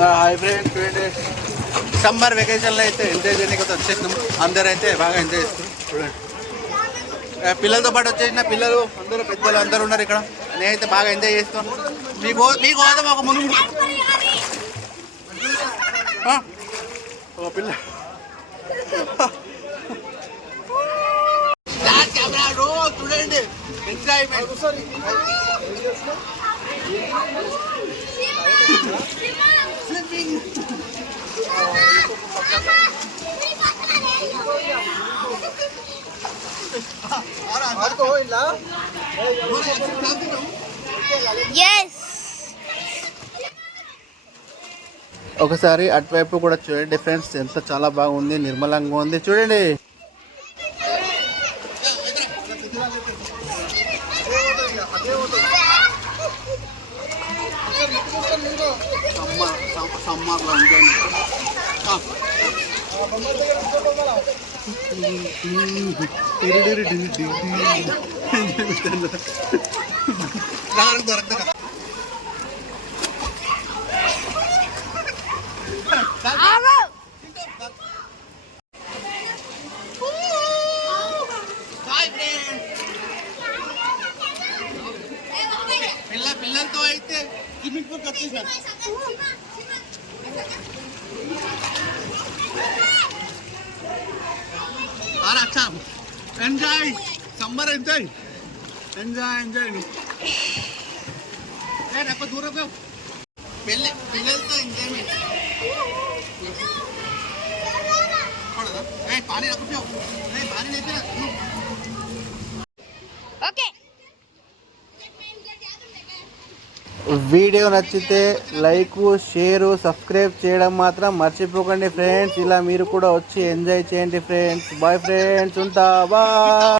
Hi friends, చూడండి సమ్మర్ వెకేషన్లో అయితే ఎంజాయ్ చేయడానికి వచ్చేసినాం. అందరూ అయితే బాగా ఎంజాయ్ చేస్తున్నాం. చూడండి పిల్లలతో పాటు వచ్చేసిన పిల్లలు అందరూ పెద్దలు అందరూ ఉన్నారు ఇక్కడ. నేనైతే బాగా ఎంజాయ్ చేస్తాం. మీకోసం ఒక మునుగు ఒక పిల్ల చూడండి ఎంజాయ్మెంట్. ఒకసారి అటువైపు కూడా చూడండి ఫ్రెండ్స్, ఎంత చాలా బాగుంది, నిర్మలంగా ఉంది. చూడండి సమ్మర్లో దొరకదు. పిల్లలతో అయితే స్విమ్మింగ్ పూల్కి వచ్చేసారు. అచ్చా enjoy summer, enjoy enjoy enjoy. ఎక్కువ దూరం పిల్లలతో ఎంజాయ్మెంట్. పానీ పానీ అయితే వీడియో నచ్చితే లైక్, షేర్, సబ్స్క్రైబ్ చేయడం మాత్రం మర్చిపోకండి ఫ్రెండ్స్. ఇలా మీరు కూడా వచ్చి ఎంజాయ్ చేయండి ఫ్రెండ్స్. బాయ్ ఫ్రెండ్స్, ఉంటా బాయ్.